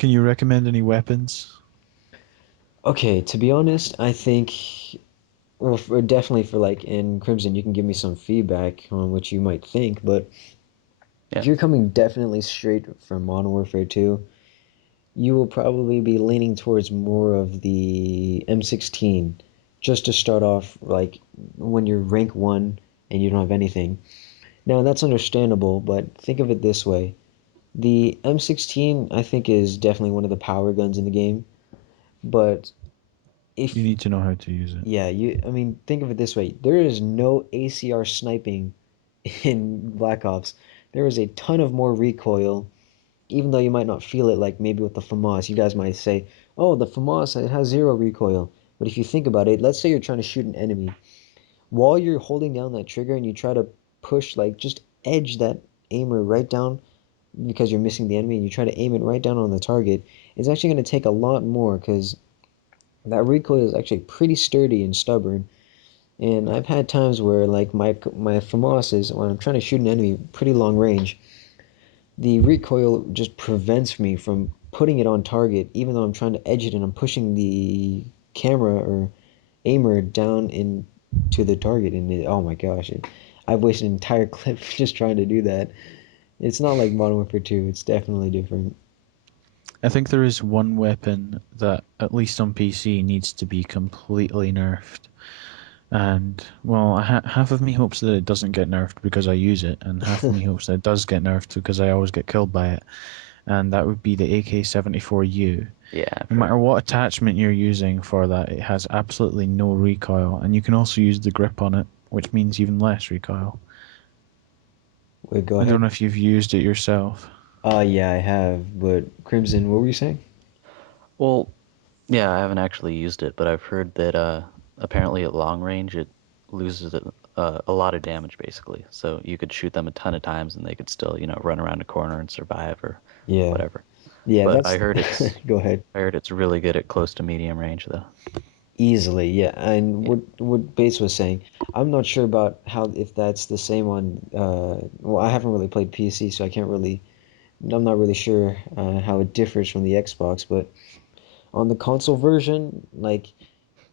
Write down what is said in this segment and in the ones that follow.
Can you recommend any weapons? Okay, to be honest, I think, well, definitely for like in Crimson, you can give me some feedback on what you might think, but if Yeah. you're coming definitely straight from Modern Warfare 2, you will probably be leaning towards more of the M16 just to start off like when you're rank 1 and you don't have anything. Now, that's understandable, but think of it this way. The M16, I think, is definitely one of the power guns in the game, but You if need to know how to use it. yeah, I mean, think of it this way. There is no ACR sniping in Black Ops. There is a ton of more recoil, even though you might not feel it like maybe with the FAMAS. You guys might say, oh, the FAMAS, it has zero recoil. But if you think about it, let's say you're trying to shoot an enemy. While you're holding down that trigger and you try to push, like, just edge that aimer right down because you're missing the enemy and you try to aim it right down on the target, it's actually going to take a lot more because that recoil is actually pretty sturdy and stubborn. And I've had times where like my FAMAS is when I'm trying to shoot an enemy pretty long range, the recoil just prevents me from putting it on target, even though I'm trying to edge it and I'm pushing the camera or aimer down into the target. And oh my gosh, I've wasted an entire clip just trying to do that. It's not like Modern Warfare 2. It's definitely different. I think there is one weapon that, at least on PC, needs to be completely nerfed. And, well, half of me hopes that it doesn't get nerfed because I use it, and half of me hopes that it does get nerfed because I always get killed by it. And that would be the AK-74U. Yeah, I've No heard. matter what attachment you're using for that, it has absolutely no recoil, and you can also use the grip on it, which means even less recoil. Wait, go I don't ahead. know if you've used it yourself. Yeah, I have. But Crimson, what were you saying? Well, yeah, I haven't actually used it, but I've heard that apparently at long range it loses a lot of damage basically. So you could shoot them a ton of times and they could still, run around a corner and survive or Yeah, whatever. yeah. But That's go ahead. I heard it's really good at close to medium range though. Easily, yeah. And Yeah. what Bates was saying, I'm not sure about how if that's the same on. Well, I haven't really played PC, so I can't really. I'm not really sure how it differs from the Xbox, but on the console version, like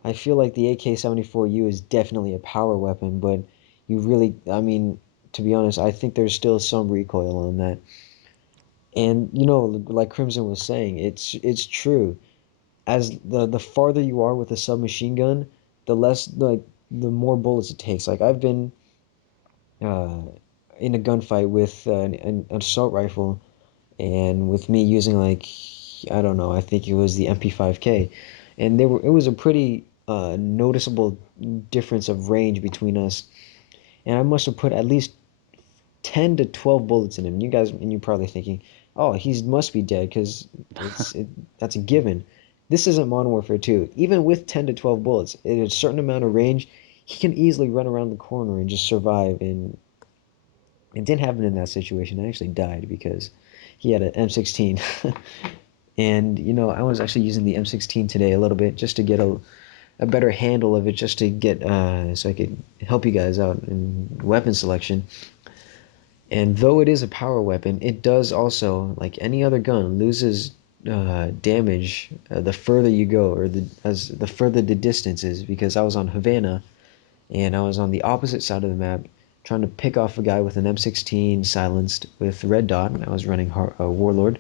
I feel like the AK-74U is definitely a power weapon, but you really, I mean, to be honest, I think there's still some recoil on that. And like Crimson was saying, it's true. As the farther you are with a submachine gun, the less like the more bullets it takes. Like I've been uh, in a gunfight with an assault rifle, and with me using like I don't know, I think it was the MP5K, and it was a pretty noticeable difference of range between us, and I must have put at least 10 to 12 bullets in him. You guys, and you're probably thinking, oh, he must be dead because that's a given. This isn't Modern Warfare 2. Even with 10 to 12 bullets, at a certain amount of range, he can easily run around the corner and just survive. And it didn't happen in that situation. I actually died because he had an M16. And, I was actually using the M16 today a little bit just to get a better handle of it, just to get, so I could help you guys out in weapon selection. And though it is a power weapon, it does also, like any other gun, loses damage the further you go, or the further the distance is. Because I was on Havana, and I was on the opposite side of the map, trying to pick off a guy with an M16 silenced with red dot. I was running Warlord.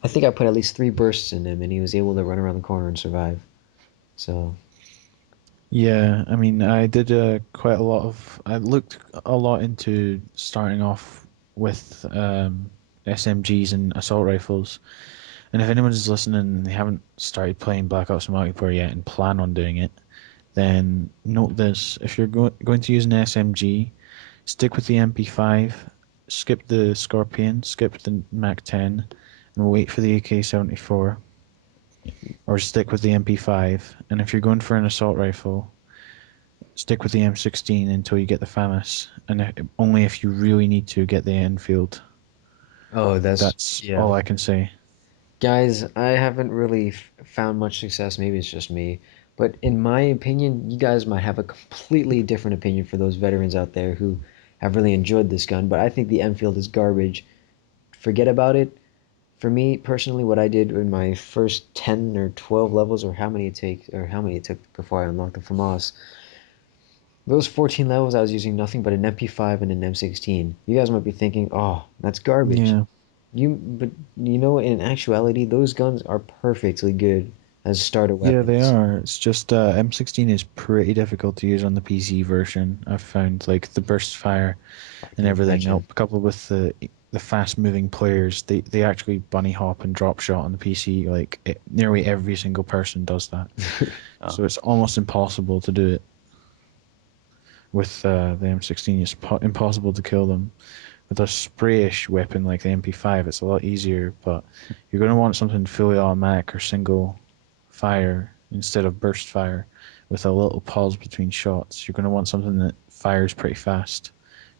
I think I put at least 3 bursts in him, and he was able to run around the corner and survive. So, Yeah, I mean, I did quite a lot of. I looked a lot into starting off with SMGs and assault rifles. And if anyone's listening and they haven't started playing Black Ops Multiplayer yet and plan on doing it, then note this: if you're going to use an SMG, stick with the MP5, skip the Scorpion, skip the Mac 10, and wait for the AK-74, or stick with the MP5. And if you're going for an assault rifle, stick with the M16 until you get the FAMAS, and only if you really need to get the Enfield. oh, That's yeah. all I can say. Guys, I haven't really found much success. Maybe it's just me. But in my opinion, you guys might have a completely different opinion for those veterans out there who have really enjoyed this gun. But I think the Enfield is garbage. Forget about it. For me personally, what I did in my first 10 or 12 levels, or how many it took before I unlocked the FAMAS, those 14 levels I was using nothing but an MP5 and an M16. You guys might be thinking, oh, that's garbage. Yeah. But you know, in actuality, those guns are perfectly good as starter Yeah, they weapons. are. It's just M16 is pretty difficult to use on the PC version. I've found like the burst fire I and can everything, imagine. coupled with the fast moving players, they actually bunny hop and drop shot on the PC. Like nearly every single person does that, Oh, so it's almost impossible to do it with the M16. It's impossible to kill them. With a sprayish weapon like the MP5, it's a lot easier, but you're going to want something fully automatic or single fire instead of burst fire with a little pause between shots. You're going to want something that fires pretty fast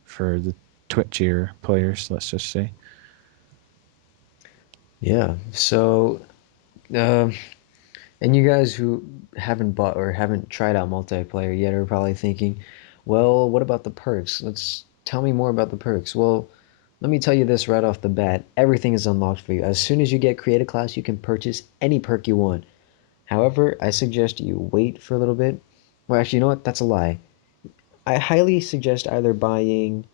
for the twitchier players, let's just say. Yeah. So, uh, and you guys who haven't bought or haven't tried out multiplayer yet are probably thinking, well, what about the perks? Let's tell me more about the perks. Well, let me tell you this right off the bat. Everything is unlocked for you. As soon as you get create a class, you can purchase any perk you want. However, I suggest you wait for a little bit. Well, actually, you know what? That's a lie. I highly suggest either buying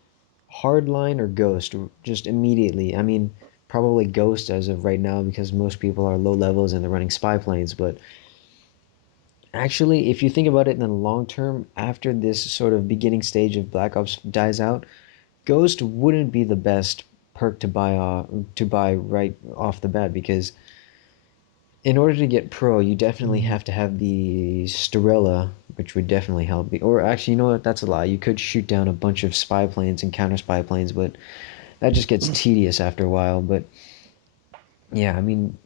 Hardline or Ghost just immediately. I mean, probably Ghost as of right now because most people are low levels and they're running spy planes, but actually, if you think about it in the long term, after this sort of beginning stage of Black Ops dies out, Ghost wouldn't be the best perk to buy right off the bat because in order to get pro, you definitely Mm. have to have the Starella, which would definitely help. Or actually, you know what? That's a lie. You could shoot down a bunch of spy planes and counter spy planes, but that just gets tedious after a while. But yeah, I mean,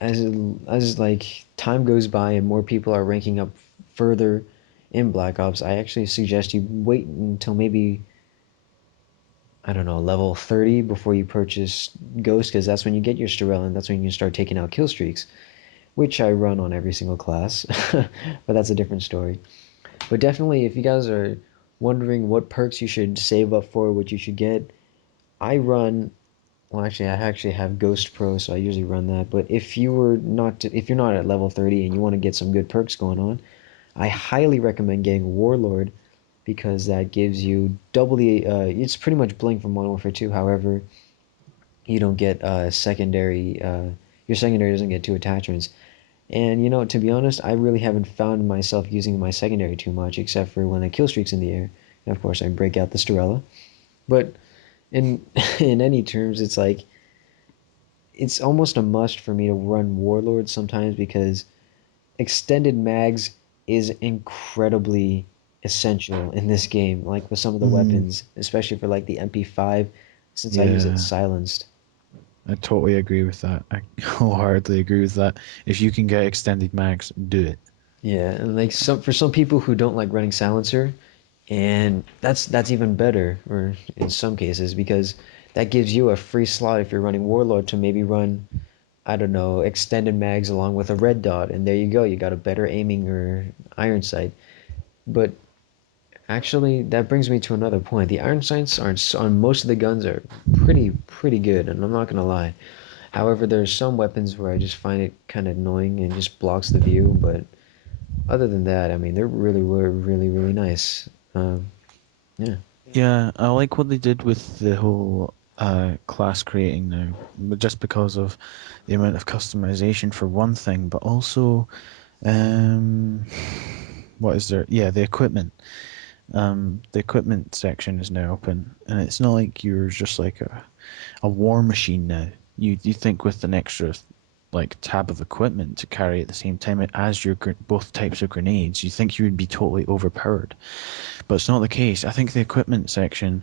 as as like time goes by and more people are ranking up further in Black Ops, I actually suggest you wait until maybe I don't know level 30 before you purchase Ghost, because that's when you get your Starella and that's when you can start taking out kill streaks, which I run on every single class, but that's a different story. But definitely, if you guys are wondering what perks you should save up for, what you should get, I run. Well, actually, I actually have Ghost Pro, so I usually run that. But if you're not at level 30 and you want to get some good perks going on, I highly recommend getting Warlord because that gives you double the. It's pretty much Blink from Modern Warfare 2. However, you don't get secondary. Your secondary doesn't get two attachments. And you know, to be honest, I really haven't found myself using my secondary too much, except for when a kill streak's in the air. And of course, I break out the Starella. But in in any terms, it's like it's almost a must for me to run Warlord sometimes because extended mags is incredibly essential in this game. Like with some of the Mm. weapons, especially for like the MP5, since I use it Yeah, silenced. I totally agree with that. I wholeheartedly agree with that. If you can get extended mags, do it. Yeah, and like some people who don't like running silencer, and that's even better, or in some cases, because that gives you a free slot if you're running Warlord to maybe run, I don't know, extended mags along with a red dot, and there you go, you got a better aiming or iron sight. But actually, that brings me to another point. The iron sights aren't on most of the guns are pretty good, and I'm not gonna lie. However, there's some weapons where I just find it kind of annoying and just blocks the view, but other than that, I mean, were really nice. Yeah. Yeah, I like what they did with the whole class creating now, but just because of the amount of customization for one thing, but also um, what is there? Yeah, the equipment. The equipment section is now open, and it's not like you're just like a war machine now. You think with an extra like tab of equipment to carry at the same time as your both types of grenades, you think you would be totally overpowered, but it's not the case. I think the equipment section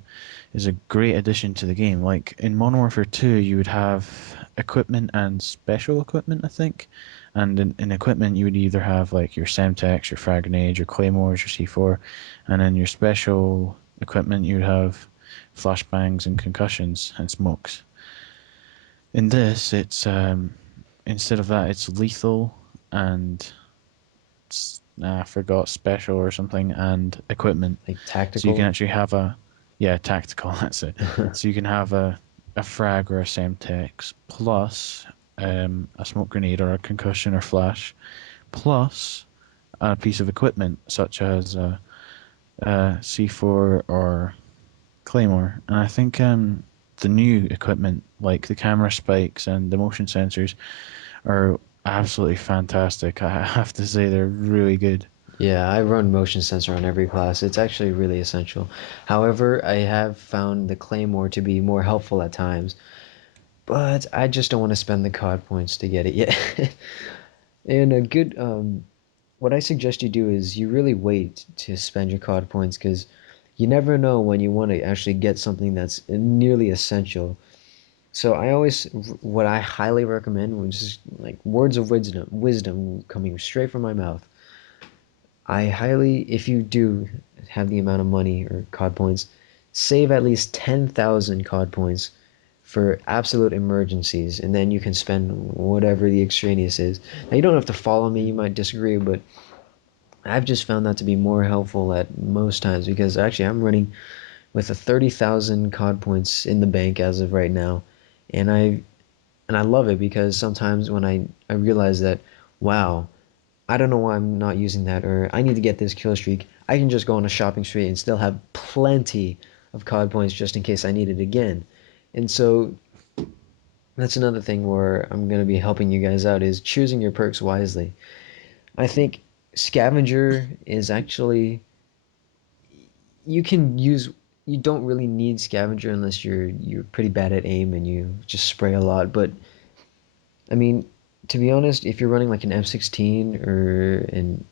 is a great addition to the game. Like in Modern Warfare 2, you would have equipment and special equipment, I think. And in equipment, you would either have like your Semtex, your frag grenades, your claymores, your C4, and then your special equipment, you would have flashbangs and concussions and smokes. In this, it's instead of that, it's lethal and I forgot special or something and equipment. Like So you can tactical. actually have a, yeah, tactical. That's it. So you can have a a frag or a semtex plus a smoke grenade or a concussion or flash plus a piece of equipment such as a C4 or Claymore. And I think the new equipment, like the camera spikes and the motion sensors, are absolutely fantastic. I have to say they're really good. Yeah, I run motion sensor on every class. It's actually really essential. However, I have found the Claymore to be more helpful at times, but I just don't want to spend the COD points to get it yet. And a good, what I suggest you do is you really wait to spend your COD points because you never know when you want to actually get something that's nearly essential. So I always, what I highly recommend, which is like words of wisdom coming straight from my mouth. I highly, if you do have the amount of money or COD points, save at least 10,000 COD points for absolute emergencies, and then you can spend whatever the extraneous is. Now, you don't have to follow me, you might disagree, but I've just found that to be more helpful at most times because actually I'm running with a 30,000 COD points in the bank as of right now, and I love it because sometimes when I realize that, wow, I don't know why I'm not using that, or I need to get this kill streak. I can just go on a shopping spree and still have plenty of COD points just in case I need it again. And so that's another thing where I'm going to be helping you guys out is choosing your perks wisely. I think Scavenger is actually you can use you don't really need Scavenger unless you're pretty bad at aim and you just spray a lot, but I mean, to be honest, if you're running like an M16 or an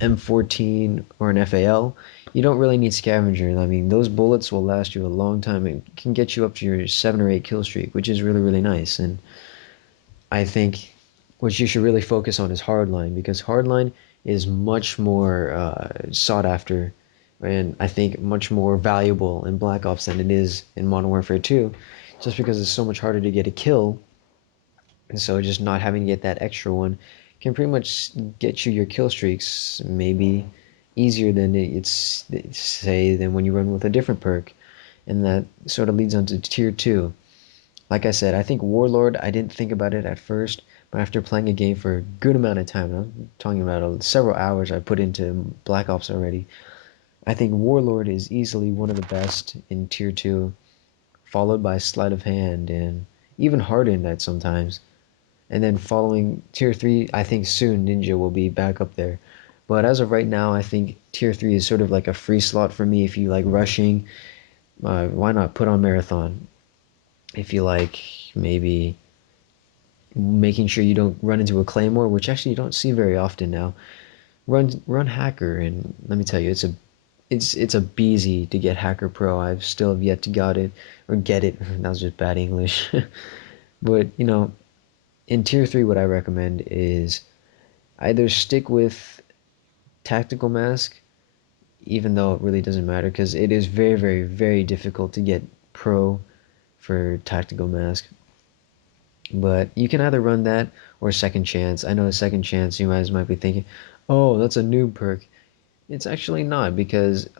M14 or an FAL, you don't really need Scavenger. I mean, those bullets will last you a long time. It can get you up to your 7 or 8 kill streak, which is really, really nice. And I think what you should really focus on is Hardline because Hardline is much more sought after and I think much more valuable in Black Ops than it is in Modern Warfare 2, just because it's so much harder to get a kill and so just not having to get that extra one can pretty much get you your kill streaks maybe easier than it's say than when you run with a different perk. And that sort of leads on to tier 2. Like I said, I think Warlord, I didn't think about it at first, but after playing a game for a good amount of time, I'm talking about several hours I put into Black Ops already, I think Warlord is easily one of the best in tier 2, followed by Sleight of Hand and even Hardened at sometimes. And then following tier 3, I think soon Ninja will be back up there. But as of right now, I think tier 3 is sort of like a free slot for me if you like rushing. Why not put on Marathon? If you like maybe making sure you don't run into a Claymore, which actually you don't see very often now, run Hacker. And let me tell you, it's a beezy to get Hacker Pro. I've still have yet to got it or get it. That was just bad English. But in tier 3, what I recommend is either stick with Tactical Mask, even though it really doesn't matter, because it is very, very, very difficult to get Pro for Tactical Mask. But you can either run that or Second Chance. I know Second Chance, you guys might be thinking, oh, that's a noob perk. It's actually not, because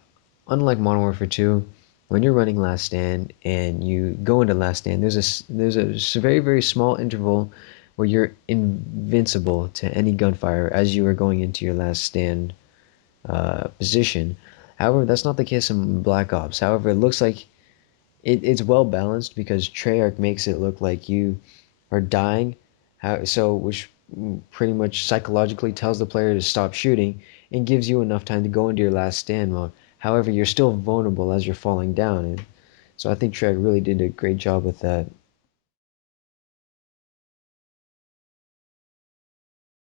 unlike Modern Warfare 2, when you're running Last Stand and you go into Last Stand, there's a very, very small interval where you're invincible to any gunfire as you are going into your Last Stand position. However, that's not the case in Black Ops. However, it looks like it's well balanced because Treyarch makes it look like you are dying, which pretty much psychologically tells the player to stop shooting and gives you enough time to go into your last stand mode. However, you're still vulnerable as you're falling down, and so I think Treyarch really did a great job with that.